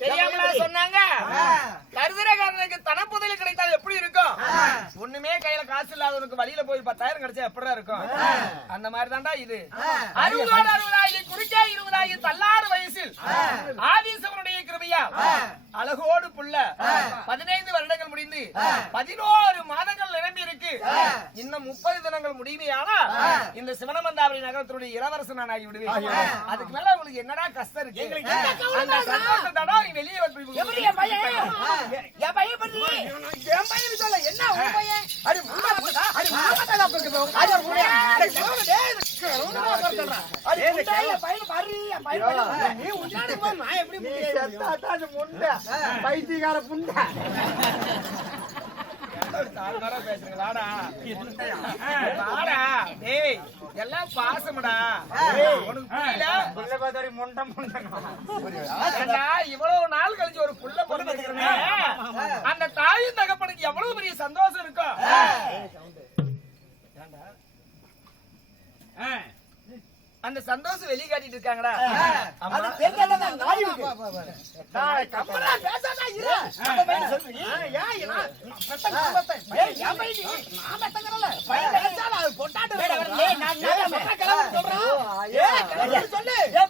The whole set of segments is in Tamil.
தெரியாமலா சொன்னாங்க? தனப்புதல் கிடைத்தால் எப்படி இருக்கும்? ஒண்ணுமே கையில காசு இல்லாதவனுக்கு வழியில போய் பத்தாயிரம் கிடைச்சா எப்படிடா இருக்கும்? அந்த மாதிரி தான்டா இது அறுபதோடு அறுபதாகி குறுக்கே இருபதாகி தள்ளாறு வயசில். ஆதீசவனுடைய கிருபையா அழகோடு புள்ள. பதினைந்து வருடங்கள் முடிந்து பதினோரு மாதங்கள் இருக்கு. இன்னும் முப்பது தினங்கள் முடியுமையானா இந்த சிவனமந்தாபுரி நகரத்தினுடைய இளவரசன் நான் ஆகி விடுவேன் அதுக்கு மேல உங்களுக்கு என்னடா கஷ்டம் இருக்கு? அந்த சந்தோஷம் தானே நீ வெளியே வந்து எப்படி என் பையன்? என் பையன் பத்தி என் பையன் சொல்ல என்ன உன் பையன்? அடி உண்மை போதா? அடி உண்மை தான் போகுது. அடி உண்மை. டேய், சொல்லுங்க, டேய், உண்மை தான் சொல்றேன். அடி உண்மை, என் பையன் பாரு, என் பையன் பாரு. நீ உண்டாடி போ, நான் எப்படி பைத்தியக்கார புண்டை. டேய் எல்லாம் பாசமடா டேய், உனக்கு முண்டம் புள்ள இவ்வளவு நாள் கழிச்சு ஒரு புள்ள பிறந்திருக்கிறமே, அந்த தாயும் தகப்பனுக்கு எவ்வளவு பெரிய சந்தோஷம் இருக்கும்? அந்த சந்தோஷம் வெளிய காட்டிட்டு இருக்காங்கடா. அது தெரியாததா, நாய் பேசாதா, இரு. இரு? நான்.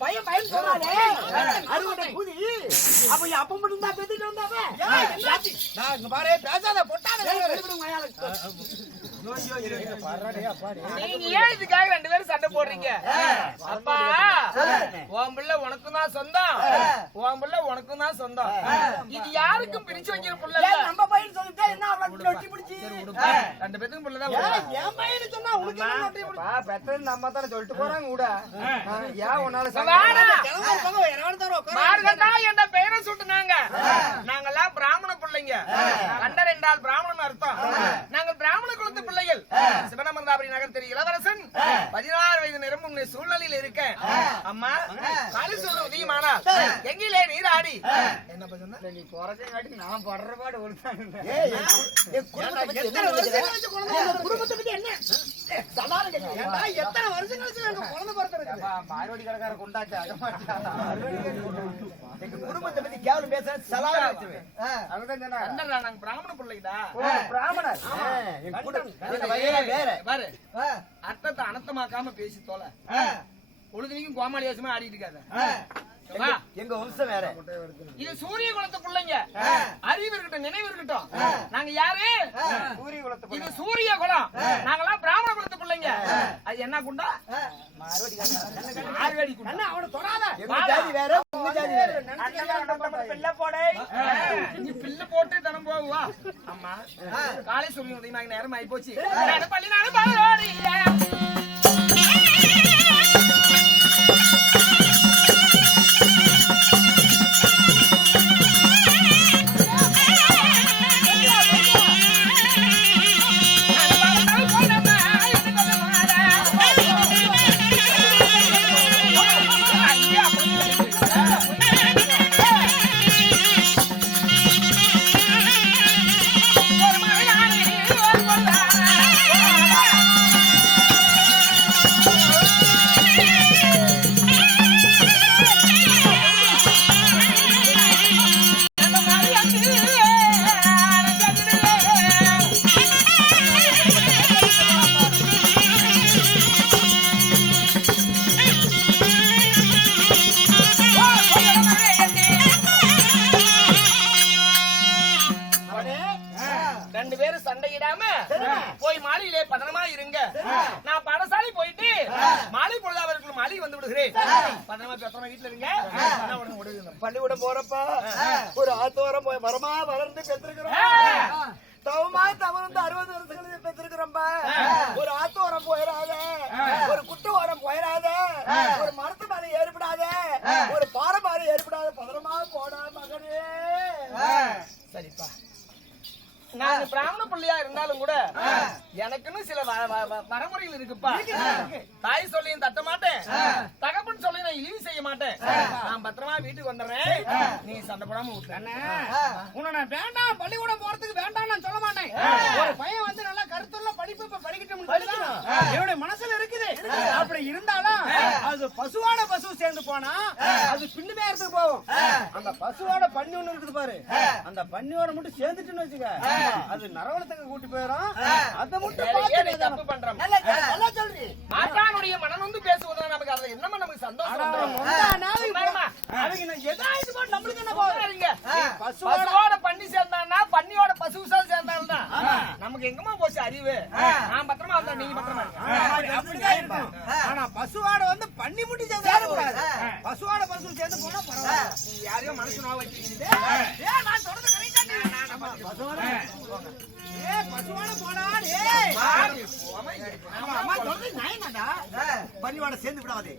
பையன் பேசாத, கூலி. அப்ப மட்டும் தான் பெத்துட்டு வந்தாவே. பாரு, பேசாத, நீங்க ஏன் இதுக்காக ரெண்டு பேரும் சண்டை போடுறீங்க? அப்பா உன் பிள்ளை உனக்கும் தான் சொந்தம். உன் பிள்ளை உனக்கும் தான் சொந்தம். இது யாருக்கும் பிரிச்சு வைக்கிற புள்ள நம்ம பையன் சொல்லிட்டா என்ன அவளை நொட்டி பிடிச்சி? ரெண்டு பேத்துக்கும் பிள்ளை தான் என் பையனு சொன்னா உனக்கு பெத்தது நம்ம தானே சொல்லிட்டு போறாங்க கூட. ஏன் உன்னால மார்கண்டா என்ற பெயரை சுட்டுனாங்க. நாங்கெல்லாம் பிராமண பிள்ளைங்க. கண்டர் என்றால் பிராமணன் அர்த்தம் நாங்கள் பிராமண குலத்து பிள்ளைகள் சிவனமந்தாபுரி நகர் திரு இளவரசன் பதினாறு வயது நிரம்பும் சூழ்நிலையில் இருக்க அம்மா காலி சொல்ல உதயமானால் எங்கிலே நீராடி. என்ன சொன்ன? நீ பிறக்கங்காட்டி நான் படுற பாடு ஒரு குடும்பத்தை பத்தி என்ன எத்தனை வருஷம் கழிச்சு எங்க குழந்தை பிறந்திருக்கு? மார்வாடி கடைக்கார கொண்டாச்சு எங்க குடும்பத்தை பத்தி கேவலம் பேச வச்சிருவேன். அதுதான் சொன்னா நாங்க பிராமண பிள்ளைடா. பிராமணர். என் கூட வேற. பாரு. அர்த்தத்தை அனர்த்தமாக்காம பேசி தோல. பொழுதுனைக்கும் கோமாளி வேஷமா ஆடிட்டு இருக்காத. எங்க வம்சம் வேற. இது சூரிய குலத்து பிள்ளைங்க. அறிவு இருக்கட்டும் நினைவு இருக்கட்டும். நாங்க யாரு? சூரிய குலத்தை இது சூரிய குலம். நாங்கெல்லாம் பிராமண குலத்து பிள்ளைங்க. அது என்ன குண்டா? ஆறுவேடி குண்டா அவனை தொடாத. எங்க ஜாதி வேற உங்க ஜாதி வேற. பிள்ளை போடை. நீ பிள்ளை போட்டு தனம் போவா அம்மா காலை சொல்லி உதயமாக நேரம் ஆயி போச்சு பள்ளி நானும் சண்டையிடாம போய் மாலையிலே பதனமா இருங்க. நான் பாடசாலை போயிட்டு மாலை பொழுது அவர்கள் மாலை வந்து விடுகிறேன். பதனமா பத்திரமா வீட்டுல இருங்க. பள்ளிக்கூடம் போறப்ப ஒரு ஆத்தோரம் போய் மரமா வளர்ந்து பெற்றிருக்கிறோம் தவமா தவறு அறுபது வருஷங்களுக்கு பெற்றிருக்கிறோம்பா ஒரு ஆத்தோரம் போயிடாத ஒரு குட்டு ஓரம் போயிடாத ஒரு மரத்து மேல ஏற்படாத ஒரு பாறை மேல ஏற்படாத பதறமா போடா மகனே சரிப்பா நான் பிராமண பிள்ளையா இருந்தாலும் கூட எனக்குன்னு சில வரமுறைகள் இருக்குப்பா. தாய் சொல்லியும் தட்ட மாட்டேன். தகப்பன் சொல்லி நான் இழிவு செய்ய மாட்டேன். நான் பத்திரமா வீட்டுக்கு வந்துடுறேன். நீ சண்டை போடாம விட்டுறேன் உன்னை நான் வேண்டாம் பள்ளிக்கூடம் போறதுக்கு வேண்டாம் நான் சொல்ல மாட்டேன். ஒரு பையன் வந்து நல்லா கருத்துள்ள என்னுடைய மனசுல இருக்குது. அப்படி இருந்தாலும் அது பசுவான பசு சேர்ந்து போனா அது பின்னு மேயறதுக்கு போகும். அந்த பசுவோட பண்ணி ஒண்ணு இருக்குது பாரு. அந்த பண்ணியோட மட்டும் சேர்ந்துட்டுன்னு வச்சுக்க. அது நரவணத்துக்கு கூட்டி போயிடும் அதை மாட்டானுடைய மனம் வந்து நமக்கு அதுல என்னமா நமக்கு சந்தோஷம் நம்மளுக்கு என்ன சரிங்க. பசுவோட பண்ணி சேர்ந்தான்னா பண்ணியோட நமக்கு எங்கம்மா போச்சு அறிவு? நான் பத்திரமா இருந்தா நீங்க பத்திரமா. ஆனா பசுவாட வந்து பண்ணி முட்டி சேர்ந்து பசுவாட பசு சேர்ந்து போனா பரவாயில்ல. யாரையோ மனசு வச்சிருக்கீங்க நான் ஏய், பசுவாட போனா, ஏய். ஆமா, அம்மா சொல்றது நியாயம்தான்டா. பன்னியோட சேர்ந்து விடாதே.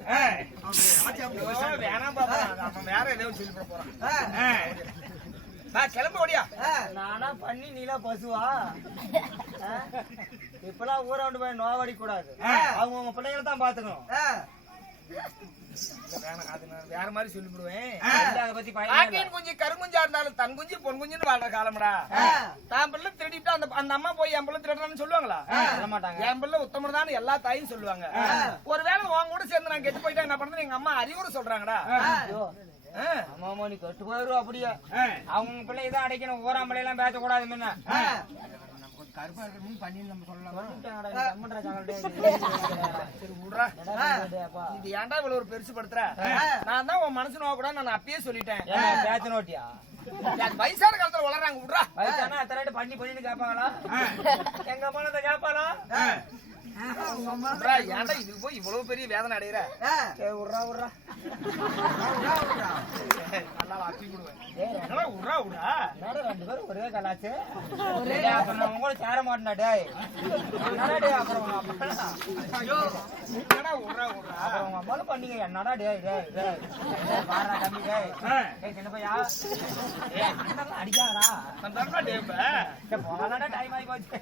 வேணாம் பாப்பா. அவன் வேற ஏதோ சொல்லி போட போறான் நான் கிளம்ப ஓடியா. நானா பண்ணி நீலா பசுவா? இப்பெல்லாம் ஊராண்டு போய் நோவடி கூடாது. அவங்க உங்க பிள்ளைகளை தான் பாத்துக்கணும் வேற மாதிரி சொல்லிவிடுவேன். குஞ்சு கருங்குஞ்சா இருந்தாலும் தன் குஞ்சு பொன் குஞ்சுன்னு வாழ்ற காலம்டா. தான் பிள்ளை திருடிட்டு அந்த அந்த அம்மா போய் என் பிள்ளை திருடுறான்னு சொல்லுவாங்களா? சொல்ல மாட்டாங்க என் பிள்ளை உத்தமர் தான் எல்லா தாயும் சொல்லுவாங்க. ஒருவேளை உன் கூட சேர்ந்து நான் கெட்டு போயிட்டா என்ன பண்றது? எங்க அம்மா அறிவுரை சொல்றாங்கடா. ஆமா நீ கெட்டு போயிருவா அப்படியே. அவங்க பிள்ளை தான் அடைக்கணும். ஊரா பிள்ளை எல்லாம் பேச கூடாது முன்ன கருப்பா பண்ணி நம்ம சொல்லலாம்? அப்பா? இது ஏன்டா இவ்வளவு ஒரு பெருசு படுத்துற? நான் தான் உன் மனசு நோக்க கூட நான் அப்பயே சொல்லிட்டேன். பேச்சு நோட்டியா? வயசான காலத்துல வளர்றாங்க விடுறா. வயசானா அத்தனை வாட்டி பண்ணி பண்ணின்னு கேட்பாங்களா? எங்க அம்மா கேட்பாளா? ஏன்டா இது போய் இவ்வளவு பெரிய வேதனை அடையிற? விட்றா விட்றா நல்லா விடுவேன் என்னடா விட்றா என்னடா ரெண்டு பேரும் ஒரே கலாச்சு. டேய், அப்ப நான் உங்க கூட சேர மாட்டேன்டா டேய். என்னடா டேய் அப்புறம் உங்க அப்புறம் உங்க அம்மாலும் பண்ணீங்க என்னடா டேய் டேய் டேய், வாடா தம்பி டேய். சின்ன பையா. அடிக்காதடா டைம் ஆகி போச்சு.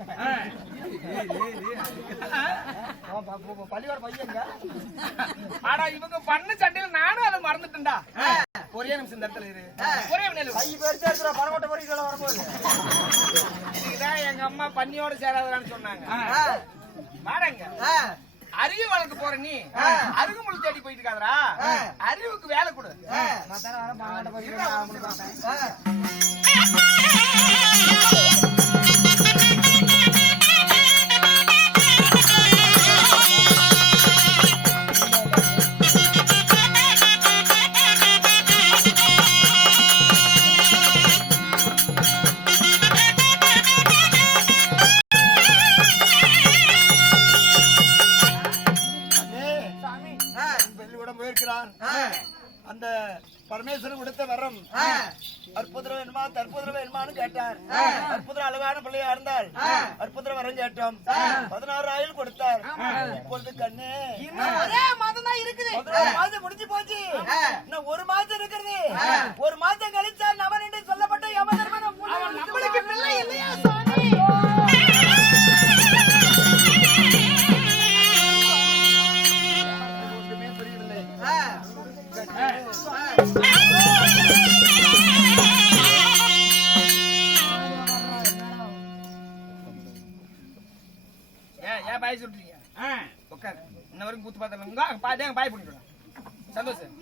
போ, போ, போ, போ, பள்ளியோட பையங்க ஆடா இவங்க பண்ண சண்டையில நானும் அதை மறந்துட்டேன்டா. ஒரே நிமிஷம் இந்த இடத்துல இரு. ஒரே நிமிஷம் பெருசா இருக்கிற பணக்கோட்டை பொறிக்கல வரும்போது இதுதான் எங்க அம்மா பன்னியோட சேராதான்னு சொன்னாங்க. வாடங்க. அறிவு வளர்க்க போற நீ அருகுமுள் தேடி போயிட்டு இருக்காதடா. அறிவுக்கு வேலை கொடு. கேட்டார் அற்புதம் அழகான பிள்ளையா இருந்தால் அற்புதம் வரம் கேட்டோம். பதினாறு ஆயில் கொடுத்தார். இப்பொழுது கண்ணு. ஒரே மாதம் தான் இருக்குது. மாதம் முடிஞ்சு போச்சு. இன்னும் ஒரு மாதம் இருக்கிறது. ஒரு மாதம் கழிச்சா நவன் என்று சொல்லப்பட்ட யமதர்மன் நம்மளுக்கு பிள்ளை இல்லையா சாமி? ஒன்றுமே பாய் பண்ணிட்டு சந்தோஷம்